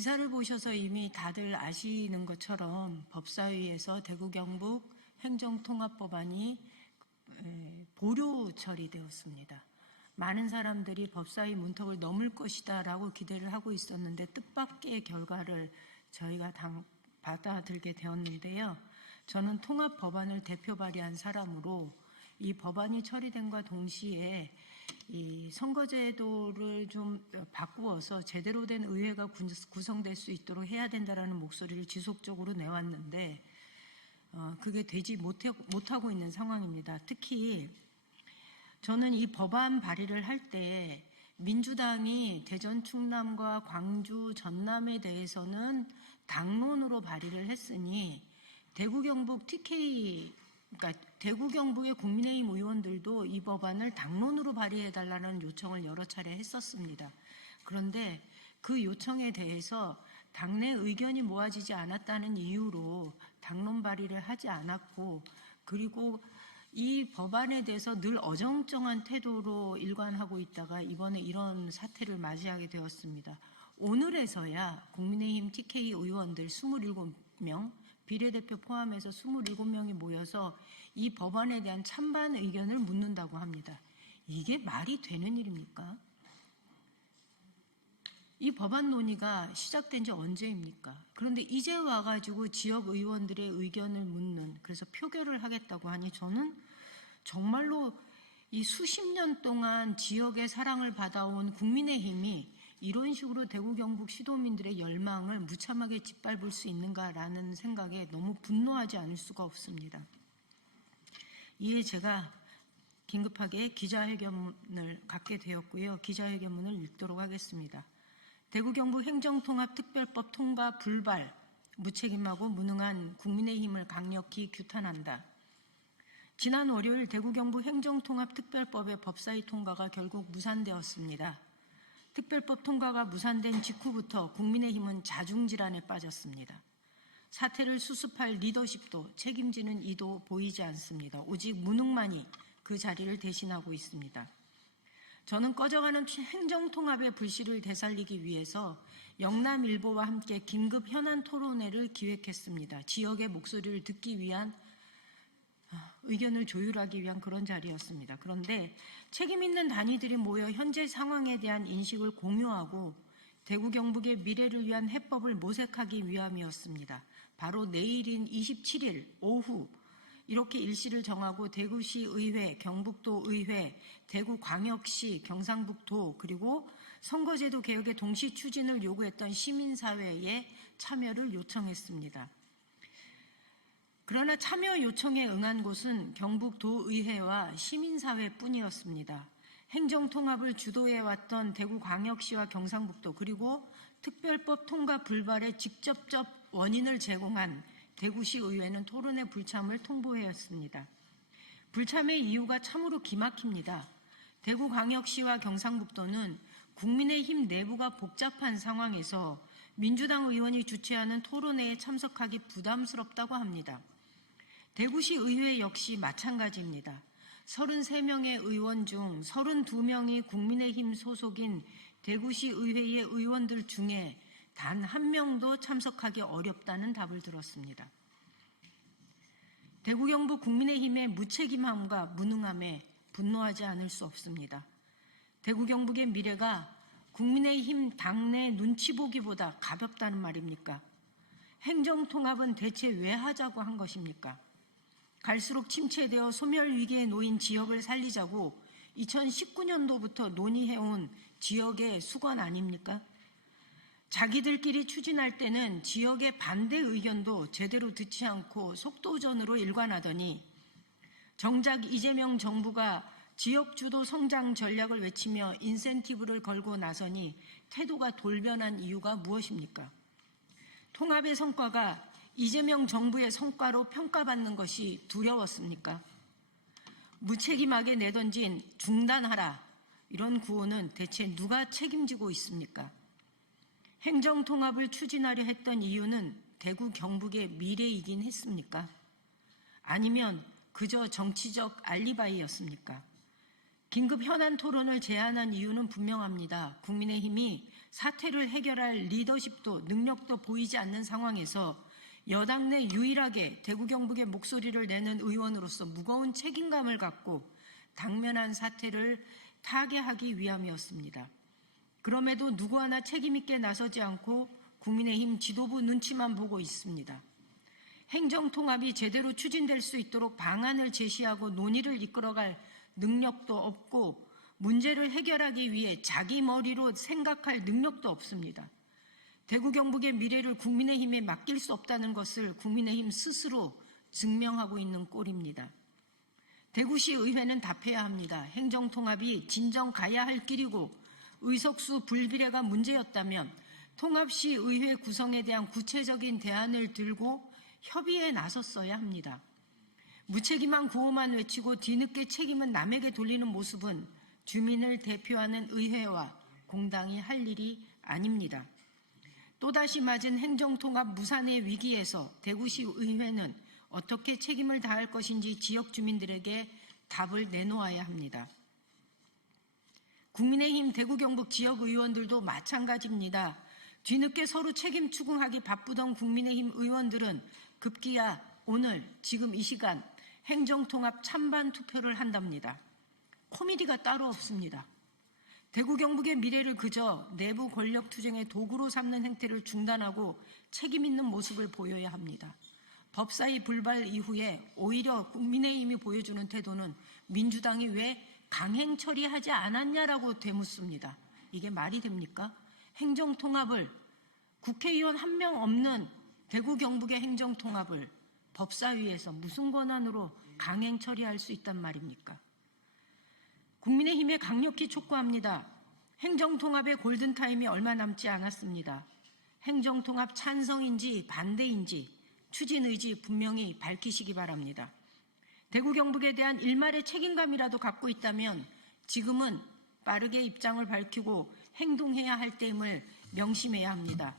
기사를 보셔서 이미 다들 아시는 것처럼 법사위에서 대구 경북 행정통합법안이 보류 처리되었습니다. 많은 사람들이 법사위 문턱을 넘을 것이다 라고 기대를 하고 있었는데 뜻밖의 결과를 저희가 받아들게 되었는데요. 저는 통합법안을 대표 발의한 사람으로 이 법안이 처리된과 동시에 이 선거제도를 좀 바꾸어서 제대로 된 의회가 구성될 수 있도록 해야 된다라는 목소리를 지속적으로 내왔는데 그게 되지 못하고 있는 상황입니다. 특히 저는 이 법안 발의를 할 때 민주당이 대전, 충남과 광주, 전남에 대해서는 당론으로 발의를 했으니 대구, 경북 TK, 그러니까 대구, 경북의 국민의힘 의원들도 이 법안을 당론으로 발의해달라는 요청을 여러 차례 했었습니다. 그런데 그 요청에 대해서 당내 의견이 모아지지 않았다는 이유로 당론 발의를 하지 않았고, 그리고 이 법안에 대해서 늘 어정쩡한 태도로 일관하고 있다가 이번에 이런 사태를 맞이하게 되었습니다. 오늘에서야 국민의힘 TK 의원들 27명, 비례대표 포함해서 27명이 모여서 이 법안에 대한 찬반 의견을 묻는다고 합니다. 이게 말이 되는 일입니까? 이 법안 논의가 시작된 지 언제입니까? 그런데 이제 와가지고 지역 의원들의 의견을 묻는, 그래서 표결을 하겠다고 하니 저는 정말로 이 수십 년 동안 지역의 사랑을 받아온 국민의힘이 이런 식으로 대구, 경북 시도민들의 열망을 무참하게 짓밟을 수 있는가라는 생각에 너무 분노하지 않을 수가 없습니다. 이에 제가 긴급하게 기자회견을 갖게 되었고요. 기자회견문을 읽도록 하겠습니다. 대구, 경북 행정통합특별법 통과 불발, 무책임하고 무능한 국민의힘을 강력히 규탄한다. 지난 월요일 대구, 경북 행정통합특별법의 법사위 통과가 결국 무산되었습니다. 특별법 통과가 무산된 직후부터 국민의힘은 자중질환에 빠졌습니다. 사태를 수습할 리더십도 책임지는 이도 보이지 않습니다. 오직 무능만이 그 자리를 대신하고 있습니다. 저는 꺼져가는 행정통합의 불씨를 되살리기 위해서 영남일보와 함께 긴급 현안 토론회를 기획했습니다. 지역의 목소리를 듣기 위한, 의견을 조율하기 위한 그런 자리였습니다. 그런데 책임 있는 단위들이 모여 현재 상황에 대한 인식을 공유하고 대구, 경북의 미래를 위한 해법을 모색하기 위함이었습니다. 바로 내일인 27일 오후 이렇게 일시를 정하고 대구시 의회, 경북도 의회, 대구광역시, 경상북도, 그리고 선거제도 개혁의 동시 추진을 요구했던 시민사회에 참여를 요청했습니다. 그러나 참여 요청에 응한 곳은 경북도의회와 시민사회뿐이었습니다. 행정통합을 주도해왔던 대구광역시와 경상북도, 그리고 특별법 통과 불발의 직접적 원인을 제공한 대구시 의회는 토론회 불참을 통보하였습니다. 불참의 이유가 참으로 기막힙니다. 대구광역시와 경상북도는 국민의힘 내부가 복잡한 상황에서 민주당 의원이 주최하는 토론회에 참석하기 부담스럽다고 합니다. 대구시 의회 역시 마찬가지입니다. 33명의 의원 중 32명이 국민의힘 소속인 대구시 의회의 의원들 중에 단 한 명도 참석하기 어렵다는 답을 들었습니다. 대구, 경북 국민의힘의 무책임함과 무능함에 분노하지 않을 수 없습니다. 대구, 경북의 미래가 국민의힘 당내 눈치 보기보다 가볍다는 말입니까? 행정통합은 대체 왜 하자고 한 것입니까? 갈수록 침체되어 소멸위기에 놓인 지역을 살리자고 2019년도부터 논의해온 지역의 수건 아닙니까? 자기들끼리 추진할 때는 지역의 반대 의견도 제대로 듣지 않고 속도전으로 일관하더니 정작 이재명 정부가 지역주도 성장 전략을 외치며 인센티브를 걸고 나서니 태도가 돌변한 이유가 무엇입니까? 통합의 성과가 이재명 정부의 성과로 평가받는 것이 두려웠습니까? 무책임하게 내던진 중단하라, 이런 구호는 대체 누가 책임지고 있습니까? 행정통합을 추진하려 했던 이유는 대구, 경북의 미래이긴 했습니까? 아니면 그저 정치적 알리바이였습니까? 긴급 현안 토론을 제안한 이유는 분명합니다. 국민의힘이 사태를 해결할 리더십도 능력도 보이지 않는 상황에서 여당 내 유일하게 대구 경북의 목소리를 내는 의원으로서 무거운 책임감을 갖고 당면한 사태를 타개하기 위함이었습니다. 그럼에도 누구 하나 책임 있게 나서지 않고 국민의힘 지도부 눈치만 보고 있습니다. 행정통합이 제대로 추진될 수 있도록 방안을 제시하고 논의를 이끌어갈 능력도 없고 문제를 해결하기 위해 자기 머리로 생각할 능력도 없습니다. 대구 경북의 미래를 국민의힘에 맡길 수 없다는 것을 국민의힘 스스로 증명하고 있는 꼴입니다. 대구시 의회는 답해야 합니다. 행정통합이 진정 가야 할 길이고 의석수 불비례가 문제였다면 통합시 의회 구성에 대한 구체적인 대안을 들고 협의에 나섰어야 합니다. 무책임한 구호만 외치고 뒤늦게 책임은 남에게 돌리는 모습은 주민을 대표하는 의회와 공당이 할 일이 아닙니다. 또다시 맞은 행정통합 무산의 위기에서 대구시 의회는 어떻게 책임을 다할 것인지 지역 주민들에게 답을 내놓아야 합니다. 국민의힘 대구 경북 지역 의원들도 마찬가지입니다. 뒤늦게 서로 책임 추궁하기 바쁘던 국민의힘 의원들은 급기야 오늘 지금 이 시간 행정통합 찬반 투표를 한답니다. 코미디가 따로 없습니다. 대구 경북의 미래를 그저 내부 권력 투쟁의 도구로 삼는 행태를 중단하고 책임 있는 모습을 보여야 합니다. 법사위 불발 이후에 오히려 국민의힘이 보여주는 태도는 민주당이 왜 강행 처리하지 않았냐라고 되묻습니다. 이게 말이 됩니까? 행정통합을 국회의원 한 명 없는 대구 경북의 행정통합을 법사위에서 무슨 권한으로 강행 처리할 수 있단 말입니까? 국민의힘에 강력히 촉구합니다. 행정통합의 골든타임이 얼마 남지 않았습니다. 행정통합 찬성인지 반대인지 추진 의지 분명히 밝히시기 바랍니다. 대구 경북에 대한 일말의 책임감이라도 갖고 있다면 지금은 빠르게 입장을 밝히고 행동해야 할 때임을 명심해야 합니다.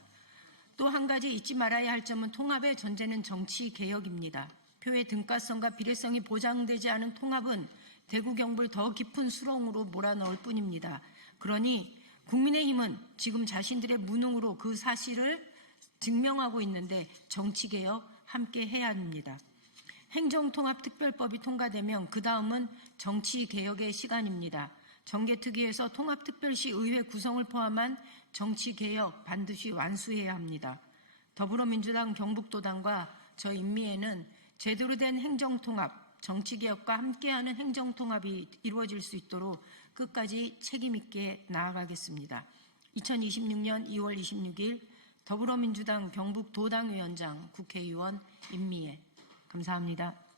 또 한 가지 잊지 말아야 할 점은 통합의 전제는 정치개혁입니다. 표의 등가성과 비례성이 보장되지 않은 통합은 대구 경북을 더 깊은 수렁으로 몰아넣을 뿐입니다. 그러니 국민의힘은 지금 자신들의 무능으로 그 사실을 증명하고 있는데 정치개혁 함께 해야 합니다. 행정통합특별법이 통과되면 그 다음은 정치개혁의 시간입니다. 정개특위에서 통합특별시 의회 구성을 포함한 정치개혁 반드시 완수해야 합니다. 더불어민주당 경북도당과 저 인미회는 제대로 된 행정통합, 정치개혁과 함께하는 행정통합이 이루어질 수 있도록 끝까지 책임있게 나아가겠습니다. 2026년 2월 26일 더불어민주당 경북도당위원장 국회의원 임미애 감사합니다.